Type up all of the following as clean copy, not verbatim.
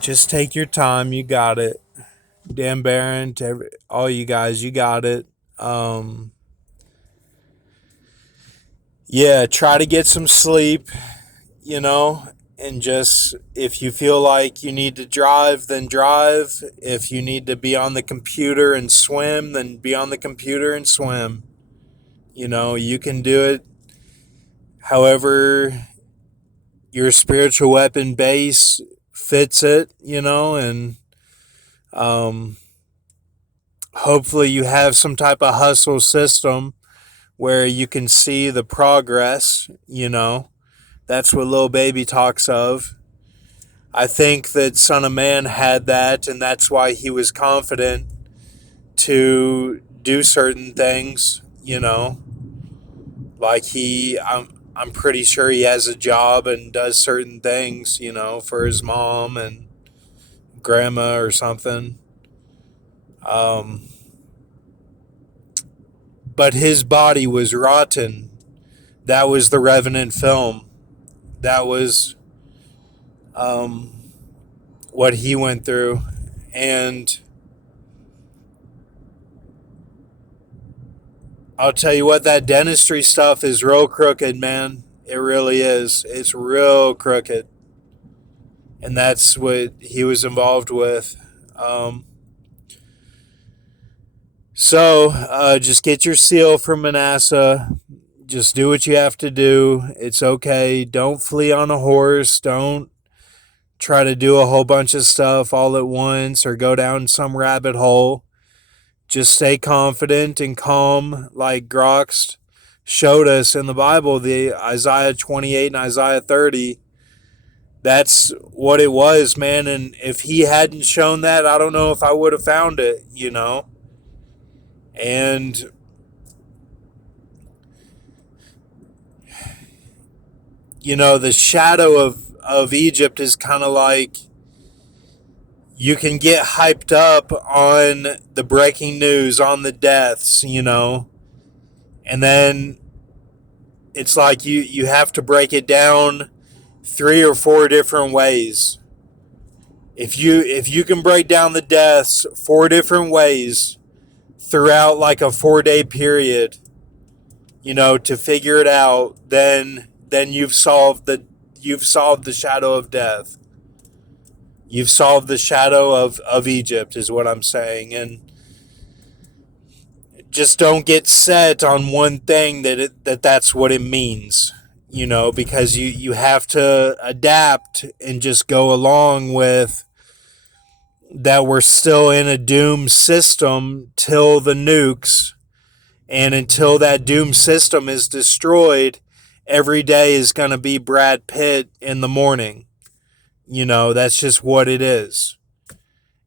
Just take your time. You got it. Dan Barron, all you guys, you got it. Um, yeah, try to get some sleep, you know, and just if you feel like you need to drive, then drive. If you need to be on the computer and swim, then be on the computer and swim. You can do it however your spiritual weapon base fits it, and um, hopefully you have some type of hustle system where you can see the progress. That's what Lil Baby talks of. I think that Son of Man had that, and that's why he was confident to do certain things. Like I'm pretty sure he has a job and does certain things, for his mom and grandma or something. Um, but his body was rotten. That was the Revenant film. That was um, what he went through. And I'll tell you what, that dentistry stuff is real crooked, man. It really is. It's real crooked. And that's what he was involved with. Um, so just get your seal from Manasseh. Just do what you have to do. It's okay. Don't flee on a horse. Don't try to do a whole bunch of stuff all at once or go down some rabbit hole. Just stay confident and calm, like Grox showed us in the Bible, the Isaiah 28 and Isaiah 30. That's what it was, man. And if he hadn't shown that, I don't know if I would have found it. And, the shadow of Egypt is kind of like you can get hyped up on the breaking news, on the deaths, and then it's like you have to break it down three or four different ways. If you can break down the deaths four different ways throughout like a 4 day period, to figure it out, then you've solved the shadow of death. You've solved the shadow of Egypt is what I'm saying. And just don't get set on one thing that's what it means, because you have to adapt and just go along with that. We're still in a doom system till the nukes, and until that doom system is destroyed, every day is going to be Brad Pitt in the morning. That's just what it is.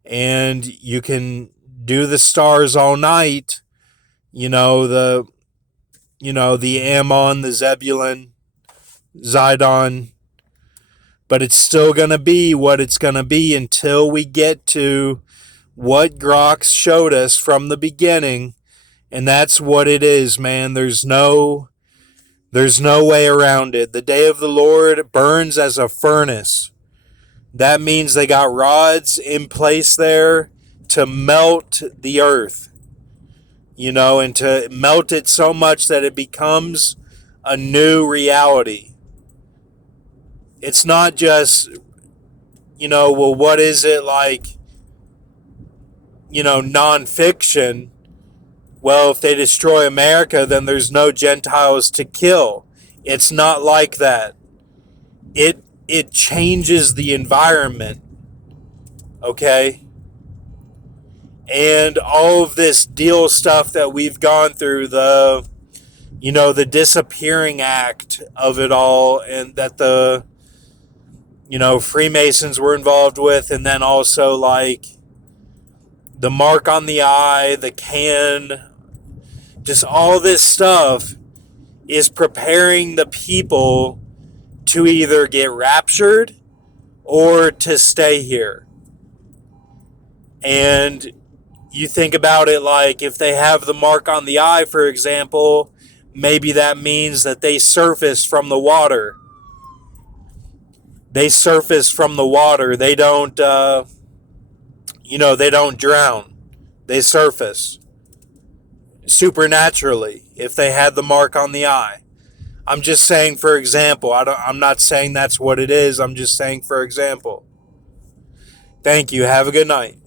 And you can do the stars all night, the the Ammon, the Zebulun, Zidon, but it's still going to be what it's going to be until we get to what Grox showed us from the beginning, and that's what it is, man. There's no way around it. The day of the Lord burns as a furnace. That means they got rods in place there to melt the earth, and to melt it so much that it becomes a new reality. It's not just, well, what is it like, nonfiction? Well, if they destroy America, then there's no Gentiles to kill. It's not like that. It changes the environment, okay? And all of this deal stuff that we've gone through, the disappearing act of it all, and that the Freemasons were involved with, and then also like the mark on the eye, the can, just all this stuff is preparing the people to either get raptured or to stay here. And you think about it, like if they have the mark on the eye, for example, maybe that means that they surface from the water. They surface from the water. They don't, they don't drown. They surface supernaturally if they had the mark on the eye. I'm just saying, for example. I'm not saying that's what it is. I'm just saying, for example. Thank you. Have a good night.